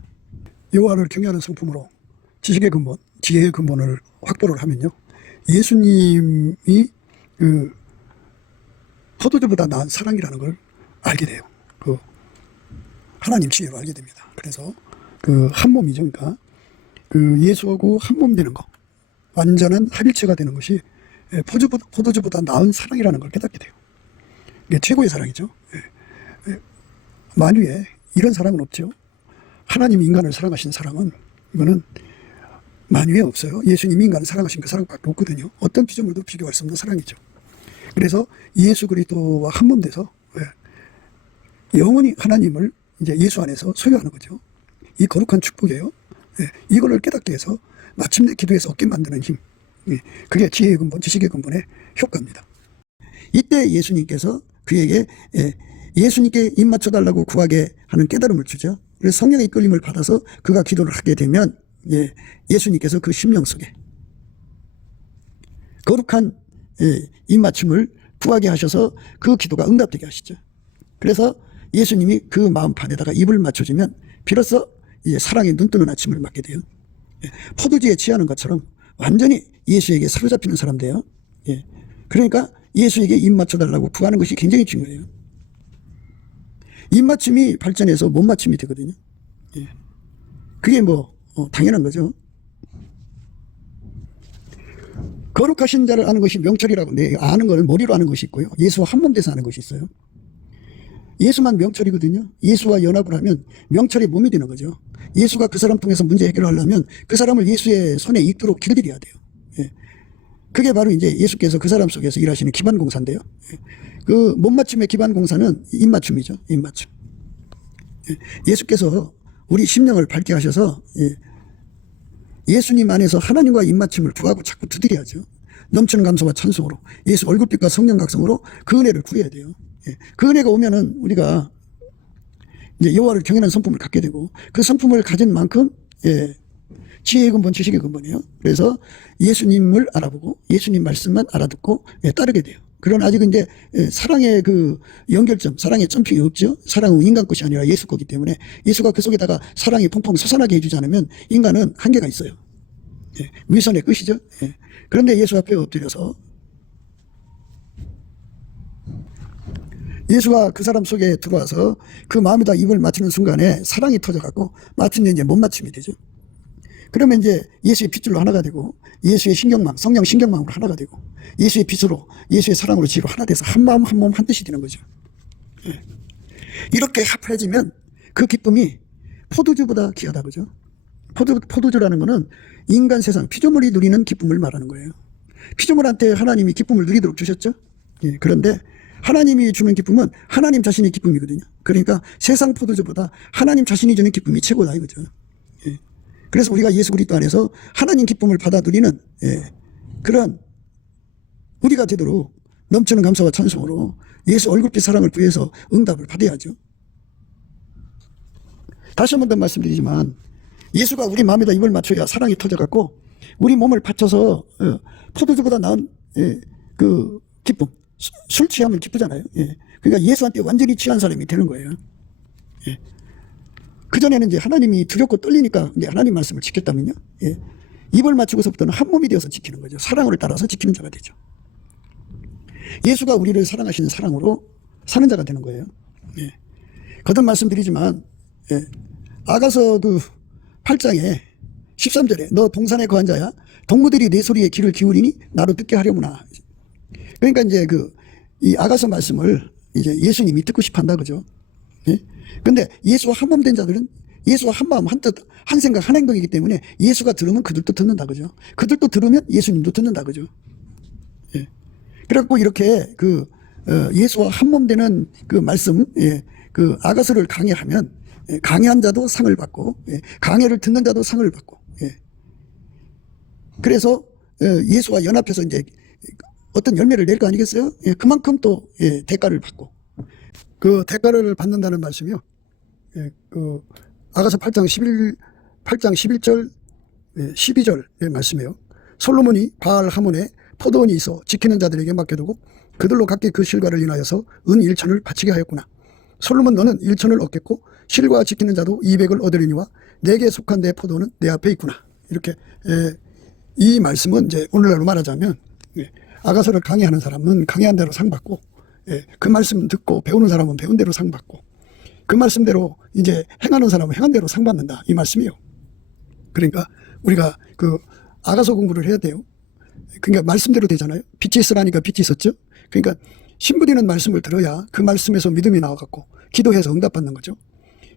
여호와를 경외하는 성품으로 지식의 근본, 지혜의 근본을 확보를 하면요, 예수님이 그 포도주보다 나은 사랑이라는 걸 알게 돼요. 그 하나님 지혜로 알게 됩니다. 그래서 그 한 몸이죠. 그러니까 그 예수하고 한 몸 되는 거, 완전한 합일체가 되는 것이 포도주보다 나은 사랑이라는 걸 깨닫게 돼요. 이게 최고의 사랑이죠. 만유에 이런 사랑은 없죠. 하나님이 인간을 사랑하신 사랑은 이거는 만유에 없어요. 예수님이 인간을 사랑하신 그 사랑밖에 없거든요. 어떤 피조물도 비교할 수 없는 사랑이죠. 그래서 예수 그리스도와 한 몸 돼서 영원히 하나님을 이제 예수 안에서 소유하는 거죠. 이 거룩한 축복이에요. 이거를 깨닫게 해서 마침내 기도에서 얻게 만드는 힘. 그게 지혜의 근본, 지식의 근본의 효과입니다. 이때 예수님께서 그에게 예수님께 입 맞춰달라고 구하게 하는 깨달음을 주죠. 그래서 성령의 이끌림을 받아서 그가 기도를 하게 되면 예수님께서 그 심령 속에 거룩한 입 맞춤을 구하게 하셔서 그 기도가 응답되게 하시죠. 그래서 예수님이 그 마음판에다가 입을 맞춰주면 비로소 이제 사랑의 눈뜨는 아침을 맞게 돼요. 포도주에 취하는 것처럼 완전히 예수에게 사로잡히는 사람 돼요. 그러니까 예수에게 입 맞춰달라고 구하는 것이 굉장히 중요해요. 입 맞춤이 발전해서 못 맞춤이 되거든요. 예. 그게 당연한 거죠. 거룩하신 자를 아는 것이 명철이라고. 네, 아는 걸 머리로 아는 것이 있고요. 예수와 한 몸 돼서 아는 것이 있어요. 예수만 명철이거든요. 예수와 연합을 하면 명철이 몸이 되는 거죠. 예수가 그 사람 통해서 문제 해결을 하려면 그 사람을 예수의 손에 이끌어 길들여야 돼요. 예. 그게 바로 이제 예수께서 그 사람 속에서 일하시는 기반 공사인데요. 예. 그 못 맞춤의 기반 공사는 입 맞춤이죠. 입 맞춤. 예. 예수께서 우리 심령을 밝게 하셔서 예수님 안에서 하나님과 입 맞춤을 구하고 자꾸 두드려야죠. 넘치는 감사와 찬송으로 예수 얼굴빛과 성령 각성으로 그 은혜를 구해야 돼요. 예. 그 은혜가 오면은 우리가 이제 여호와를 경외하는 성품을 갖게 되고 그 성품을 가진 만큼 지혜의 근본, 지식의 근본이에요. 그래서 예수님을 알아보고 예수님 말씀만 알아듣고 따르게 돼요. 그러나 아직은 이제 사랑의 그 연결점, 사랑의 점핑이 없죠. 사랑은 인간 것이 아니라 예수 거기 때문에 예수가 그 속에다가 사랑이 펑펑 솟아나게 해주지 않으면 인간은 한계가 있어요. 위선의 끝이죠. 그런데 예수 앞에 엎드려서 예수가 그 사람 속에 들어와서 그 마음에다 입을 맞추는 순간에 사랑이 터져갖고 마침내 이제 못 맞춤이 되죠. 그러면 이제 예수의 핏줄로 하나가 되고 예수의 신경망, 성령 신경망으로 하나가 되고 예수의 빛으로 예수의 사랑으로 지로 하나 돼서 한 마음 한 몸 한 뜻이 되는 거죠. 이렇게 합해지면 그 기쁨이 포도주보다 귀하다 그죠. 포도주라는 거는 인간 세상 피조물이 누리는 기쁨을 말하는 거예요. 피조물한테 하나님이 기쁨을 누리도록 주셨죠. 그런데 하나님이 주는 기쁨은 하나님 자신의 기쁨이거든요. 그러니까 세상 포도주보다 하나님 자신이 주는 기쁨이 최고다 이거죠. 그래서 우리가 예수 그리스도 안에서 하나님 기쁨을 받아 누리는 그런 우리가 되도록 넘치는 감사와 찬송으로 예수 얼굴빛 사랑을 구해서 응답을 받아야죠. 다시 한 번 더 말씀드리지만 예수가 우리 마음에다 입을 맞춰야 사랑이 터져갖고 우리 몸을 바쳐서 포도주보다 나은 그 기쁨, 술 취하면 기쁘잖아요. 그러니까 예수한테 완전히 취한 사람이 되는 거예요. 그전에는 이제 하나님이 두렵고 떨리니까 이제 하나님 말씀을 지켰다면요. 입을 맞추고서부터는 한 몸이 되어서 지키는 거죠. 사랑을 따라서 지키는 자가 되죠. 예수가 우리를 사랑하시는 사랑으로 사는 자가 되는 거예요. 거듭 말씀드리지만 아가서 그 8장에 13절에 너 동산에 거한 자야 동무들이 내 소리에 귀를 기울이니 나로 듣게 하려무나. 그러니까 이제 이 아가서 말씀을 이제 예수님이 듣고 싶어 한다 그죠. 근데 예수와 한 몸 된 자들은 예수와 한 마음, 한 뜻, 한 생각, 한 행동이기 때문에 예수가 들으면 그들도 듣는다 그죠. 그들도 들으면 예수님도 듣는다 그죠. 그래갖고 이렇게 예수와 한 몸 되는 그 말씀, 그 아가서를 강해하면 강해한 자도 상을 받고 강해를 듣는 자도 상을 받고 그래서 예수와 연합해서 이제 어떤 열매를 낼 거 아니겠어요? 그만큼 또 대가를 받고 그 대가를 받는다는 말씀이요. 그 아가서 8장 11절 12절의 말씀이에요. 솔로몬이 바알 하몬에 포도원이 있어 지키는 자들에게 맡겨두고 그들로 각기 그 실과를 인하여서 은 1천을 바치게 하였구나. 솔로몬 너는 1천을 얻겠고 실과 지키는 자도 200을 얻으리니와 내게 속한 내 포도는 내 앞에 있구나. 이렇게 이 말씀은 이제 오늘날로 말하자면 아가서를 강의하는 사람은 강의한 대로 상 받고 그 말씀 듣고 배우는 사람은 배운 대로 상 받고 그 말씀대로 이제 행하는 사람은 행한 대로 상 받는다 이 말씀이에요. 그러니까 우리가 그 아가서 공부를 해야 돼요. 그러니까 말씀대로 되잖아요. 빛이 있으라니까 빛이 있었죠. 그러니까 신부되는 말씀을 들어야 그 말씀에서 믿음이 나와갖고 기도해서 응답받는 거죠.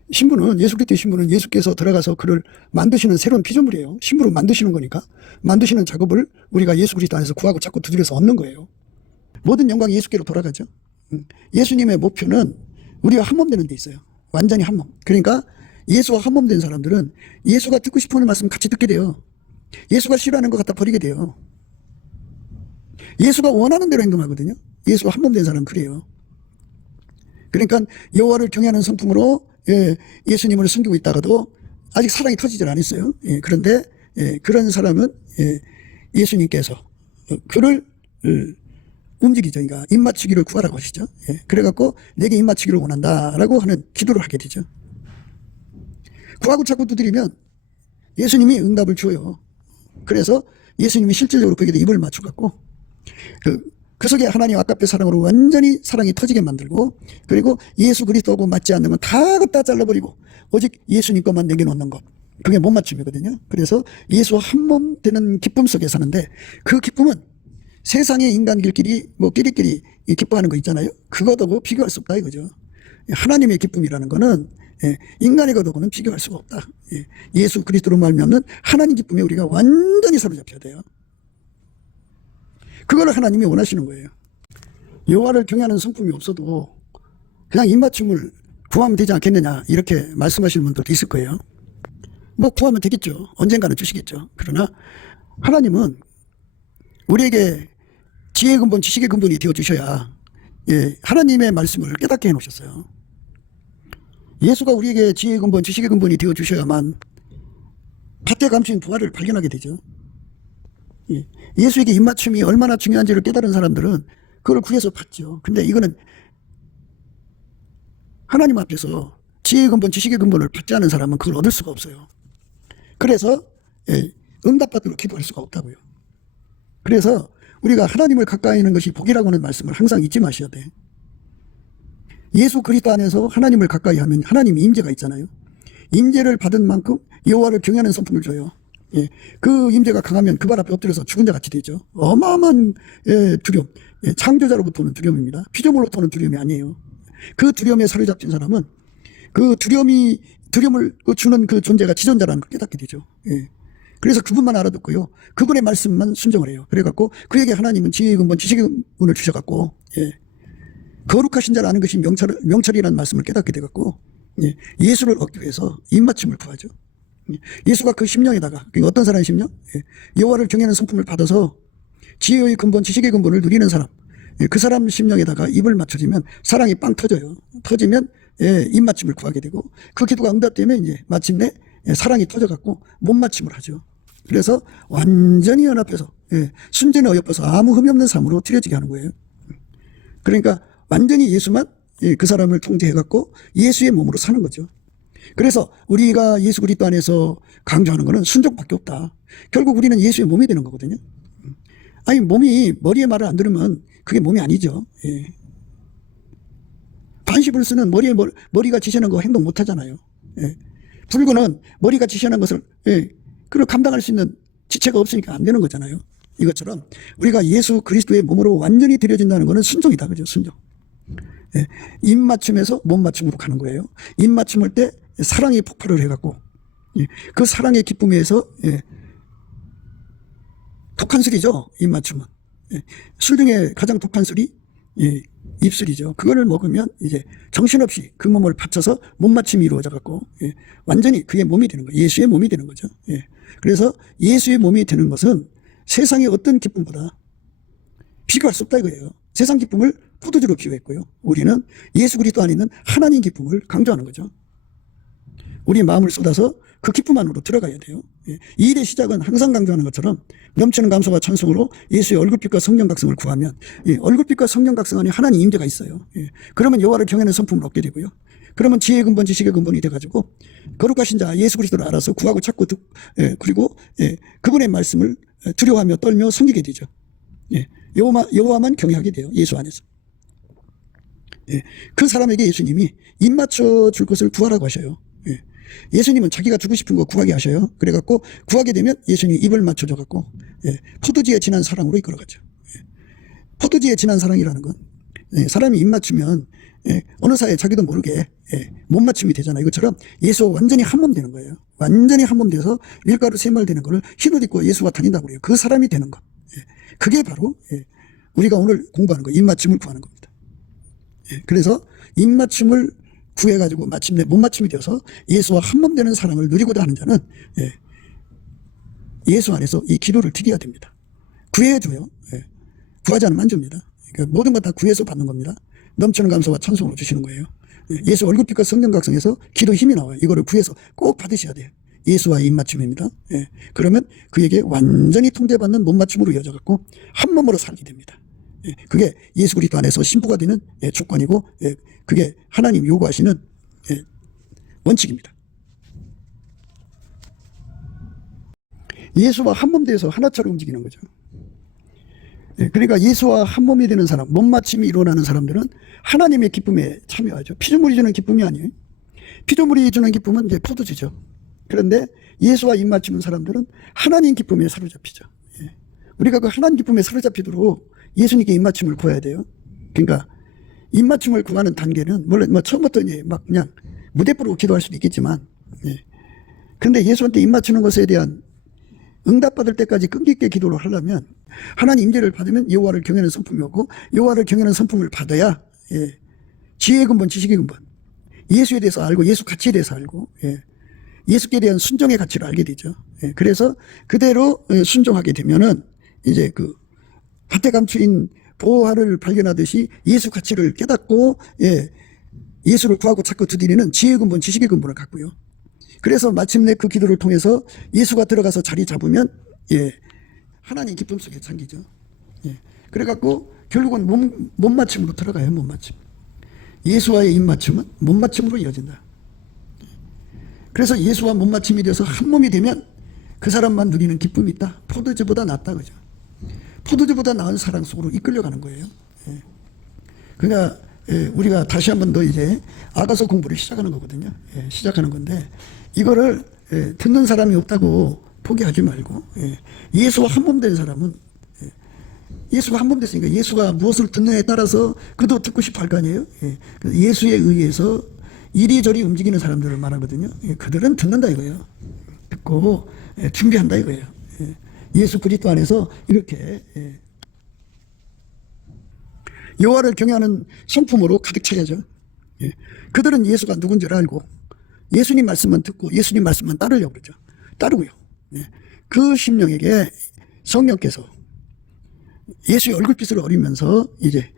신부는 예수 그리스도의 신부는 예수께서 들어가서 그를 만드시는 새로운 피조물이에요. 신부로 만드시는 거니까 만드시는 작업을 우리가 예수 그리스도 안에서 구하고 자꾸 두드려서 얻는 거예요. 모든 영광이 예수께로 돌아가죠. 예수님의 목표는 우리가 한 몸 되는 데 있어요. 완전히 한 몸. 그러니까 예수와 한 몸 된 사람들은 예수가 듣고 싶어하는 말씀 같이 듣게 돼요. 예수가 싫어하는 것 갖다 버리게 돼요. 예수가 원하는 대로 행동하거든요. 예수와 한 몸 된 사람은 그래요. 그러니까 여호와를 경외하는 성품으로 예수님을 섬기고 있다가도 아직 사랑이 터지질 않았어요. 그런데 그런 사람은 예수님께서 그를 움직이죠. 그러니까 입맞추기를 구하라고 하시죠. 그래갖고 내게 입맞추기를 원한다라고 하는 기도를 하게 되죠. 구하고 자꾸 두드리면 예수님이 응답을 줘요. 그래서 예수님이 실질적으로 거기다 입을 맞춰갖고 그 속에 하나님 아까페 사랑으로 완전히 사랑이 터지게 만들고, 그리고 예수 그리스도하고 맞지 않는 건 다 갖다 잘라버리고 오직 예수님 것만 남겨놓는 것, 그게 못 맞춤이거든요. 그래서 예수와 한 몸 되는 기쁨 속에 사는데, 그 기쁨은 세상의 인간들끼리 뭐 끼리끼리 기뻐하는 거 있잖아요. 그것하고 비교할 수 없다 이거죠. 하나님의 기쁨이라는 거는 인간의 것하고는 비교할 수가 없다. 예수 그리스도로 말미암는 하나님 기쁨에 우리가 완전히 사로잡혀야 돼요. 그걸 하나님이 원하시는 거예요. 여호와를 경외하는 성품이 없어도 그냥 입맞춤을 구하면 되지 않겠느냐, 이렇게 말씀하시는 분들도 있을 거예요. 뭐 구하면 되겠죠. 언젠가는 주시겠죠. 그러나 하나님은 우리에게 지혜의 근본, 지식의 근본이 되어주셔야 하나님의 말씀을 깨닫게 해놓으셨어요. 예수가 우리에게 지혜의 근본, 지식의 근본이 되어주셔야만 밭에 감춘 부활을 발견하게 되죠. 예수에게 입맞춤이 얼마나 중요한지를 깨달은 사람들은 그걸 구해서 받죠. 근데 이거는 하나님 앞에서 지혜의 근본, 지식의 근본을 받지 않은 사람은 그걸 얻을 수가 없어요. 그래서 응답받도록 기도할 수가 없다고요. 그래서 우리가 하나님을 가까이 하는 것이 복이라고 하는 말씀을 항상 잊지 마셔야 돼. 예수 그리스도 안에서 하나님을 가까이 하면 하나님의 임재가 있잖아요. 임재를 받은 만큼 여호와를 경외하는 성품을 줘요. 그 임재가 강하면 그 발 앞에 엎드려서 죽은 자 같이 되죠. 어마어마한 두려움, 창조자로부터 오는 두려움입니다. 피조물로부터 오는 두려움이 아니에요. 그 두려움에 사로잡힌 사람은 그 두려움을 주는 그 존재가 지존자라는 걸 깨닫게 되죠. 그래서 그분만 알아듣고요, 그분의 말씀만 순종을 해요. 그래갖고 그에게 하나님은 지혜의 근본, 지식의 근본을 주셔갖고 거룩하신 자를 아는 것이 명철이라는 말씀을 깨닫게 돼갖고 예수를 얻기 위해서 입맞춤을 구하죠. 예수가 그 심령에다가, 어떤 사람의 심령? 여호와를 경외하는 성품을 받아서 지혜의 근본, 지식의 근본을 누리는 사람, 그 사람 심령에다가 입을 맞춰지면 사랑이 빵 터져요. 터지면 입맞춤을 구하게 되고, 그 기도가 응답되면 이제 마침내 사랑이 터져갖고 못 맞춤을 하죠. 그래서 완전히 연합해서 순전히 어여뻐서 아무 흠이 없는 삶으로 들여지게 하는 거예요. 그러니까 완전히 예수만 그 사람을 통제해갖고 예수의 몸으로 사는 거죠. 그래서 우리가 예수 그리스도 안에서 강조하는 것은 순종밖에 없다. 결국 우리는 예수의 몸이 되는 거거든요. 아니, 몸이 머리의 말을 안 들으면 그게 몸이 아니죠. 반시불수는 머리가 지시하는 거 행동 못 하잖아요. 불구는 머리가 지시하는 것을 그걸 감당할 수 있는 지체가 없으니까 안 되는 거잖아요. 이것처럼 우리가 예수 그리스도의 몸으로 완전히 들여진다는 것은 순종이다. 그죠? 순종. 입맞춤에서 몸맞춤으로 가는 거예요. 입맞춤할 때 사랑이 폭발을 해갖고 그 사랑의 기쁨에서 독한 술이죠. 입맞춤은. 술 중에 가장 독한 술이 입술이죠. 그거를 먹으면 이제 정신없이 그 몸을 바쳐서 몸맞춤이 이루어져갖고 완전히 그의 몸이 되는 거예요. 예수의 몸이 되는 거죠. 그래서 예수의 몸이 되는 것은 세상의 어떤 기쁨보다 비교할 수 없다 이거예요. 세상 기쁨을 포도주로 비유했고요. 우리는 예수 그리스도 안에 있는 하나님 기쁨을 강조하는 거죠. 우리 마음을 쏟아서 그 기쁨 안으로 들어가야 돼요. 이 일의 시작은 항상 강조하는 것처럼 넘치는 감사와 찬송으로 예수의 얼굴빛과 성령 각성을 구하면, 얼굴빛과 성령 각성 안에 하나님 임재가 있어요. 그러면 여호와를 경외하는 성품을 얻게 되고요. 그러면 지혜의 근본, 지식의 근본이 돼가지고 거룩하신 자 예수 그리스도를 알아서 구하고 찾고 그리고 그분의 말씀을 두려워하며 떨며 섬기게 되죠. 여호와만 경외하게 돼요. 예수 안에서. 그 사람에게 예수님이 입맞춰 줄 것을 구하라고 하셔요. 예수님은 자기가 주고 싶은 거 구하게 하셔요. 그래갖고 구하게 되면 예수님이 입을 맞춰줘갖고 포도주에 진한 사랑으로 이끌어가죠. 포도주에 진한 사랑이라는 건 사람이 입 맞추면 어느 사이에 자기도 모르게 못 맞춤이 되잖아요. 이것처럼 예수와 완전히 한 몸 되는 거예요. 완전히 한 몸 돼서 밀가루 세말 되는 거를 흰옷 입고 예수와 다닌다고 그래요. 그 사람이 되는 것. 그게 바로 우리가 오늘 공부하는 거, 입맞춤을 구하는 겁니다. 그래서 입맞춤을 구해가지고 마침내 못맞춤이 되어서 예수와 한 몸 되는 사랑을 누리고자 하는 자는 예수 안에서 이 기도를 드려야 됩니다. 구해줘요. 구하지 않으면 안 줍니다. 그러니까 모든 것 다 구해서 받는 겁니다. 넘치는 감사와 찬송으로 주시는 거예요. 예수 얼굴빛과 성령 각성에서 기도 힘이 나와요. 이거를 구해서 꼭 받으셔야 돼요. 예수와의 입맞춤입니다. 그러면 그에게 완전히 통제받는 몸맞춤으로 이어져갖고 한 몸으로 살게 됩니다. 그게 예수 그리스도 안에서 신부가 되는 조건이고, 그게 하나님 요구하시는 원칙입니다. 예수와 한 몸 되어서 하나처럼 움직이는 거죠. 그러니까 예수와 한 몸이 되는 사람, 몸마침이 일어나는 사람들은 하나님의 기쁨에 참여하죠. 피조물이 주는 기쁨이 아니에요. 피조물이 주는 기쁨은 이제 포도주죠. 그런데 예수와 입맞추는 사람들은 하나님 기쁨에 사로잡히죠. 우리가 그 하나님 기쁨에 사로잡히도록 예수님께 입맞춤을 구해야 돼요. 그러니까 입맞춤을 구하는 단계는 물론 뭐 처음부터 이제 막 그냥 무대뽀로 기도할 수도 있겠지만, 그런데 예수한테 입맞추는 것에 대한 응답받을 때까지 끈기 있게 기도를 하려면 하나님 임재를 받으면 여호와를 경외하는 성품이 오고 여호와를 경외하는 성품을 받아야 지혜의 근본, 지식의 근본, 예수에 대해서 알고 예수 가치에 대해서 알고 예수께 대한 순종의 가치를 알게 되죠. 그래서 그대로 순종하게 되면은 이제 그 밭에 감추인 보화를 발견하듯이 예수 가치를 깨닫고 예수를 구하고 찾고 두드리는 지혜의 근본, 지식의 근본을 갖고요. 그래서 마침내 그 기도를 통해서 예수가 들어가서 자리 잡으면 하나님 기쁨 속에 잠기죠. 그래갖고 결국은 몸맞춤으로 들어가요. 몸맞춤. 예수와의 입맞춤은 몸맞춤으로 이어진다. 그래서 예수와 몸맞춤이 돼서 한 몸이 되면 그 사람만 누리는 기쁨이 있다. 포도주보다 낫다, 그죠? 포도주보다 나은 사랑 속으로 이끌려가는 거예요. 그러니까 우리가 다시 한 번 더 이제 아가서 공부를 시작하는 거거든요. 시작하는 건데 이거를 듣는 사람이 없다고 포기하지 말고 예수와 한 몸 된 사람은 예수가 한 몸 됐으니까 예수가 무엇을 듣느냐에 따라서 그도 듣고 싶어 할 거 아니에요. 예수에 의해서 이리저리 움직이는 사람들을 말하거든요. 그들은 듣는다 이거예요. 듣고 준비한다 이거예요. 예수 그리스도 안에서 이렇게 여호와를 경외하는 성품으로 가득 차야죠. 그들은 예수가 누군지를 알고 예수님 말씀만 듣고 예수님 말씀만 따르려고 그러죠. 따르고요. 그 심령에게 성령께서 예수의 얼굴빛을 어리면서 이제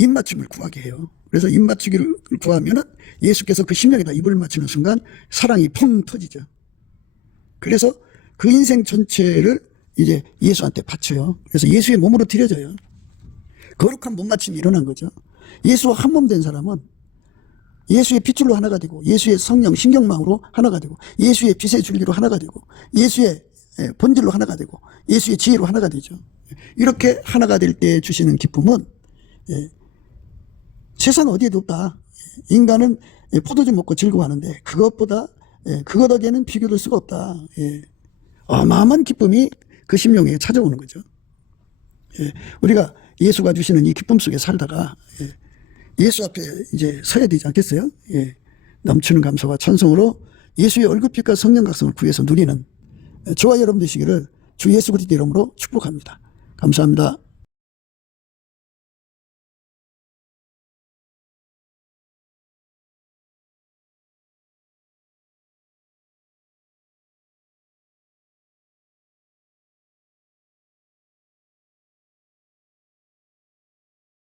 입맞춤을 구하게 해요. 그래서 입맞추기를 구하면은 예수께서 그 심령에다 입을 맞추는 순간 사랑이 펑 터지죠. 그래서 그 인생 전체를 이제 예수한테 바쳐요. 그래서 예수의 몸으로 드려져요. 거룩한 몸맞춤이 일어난 거죠. 예수와 한 몸 된 사람은 예수의 핏줄로 하나가 되고 예수의 성령 신경망으로 하나가 되고 예수의 빛의 줄기로 하나가 되고 예수의 본질로 하나가 되고 예수의 지혜로 하나가 되죠. 이렇게 하나가 될 때 주시는 기쁨은 세상 어디에도 없다. 인간은 포도주 먹고 즐거워하는데 그것보다 그것에게는 비교될 수가 없다. 어마어마한 기쁨이 그 심령에 찾아오는 거죠. 우리가 예수가 주시는 이 기쁨 속에 살다가 예수 앞에 이제 서야 되지 않겠어요? 넘치는 감사와 찬송으로 예수의 얼굴빛과 성령 각성을 구해서 누리는 저와 여러분 되시기를 주 예수 그리스도 이름으로 축복합니다. 감사합니다.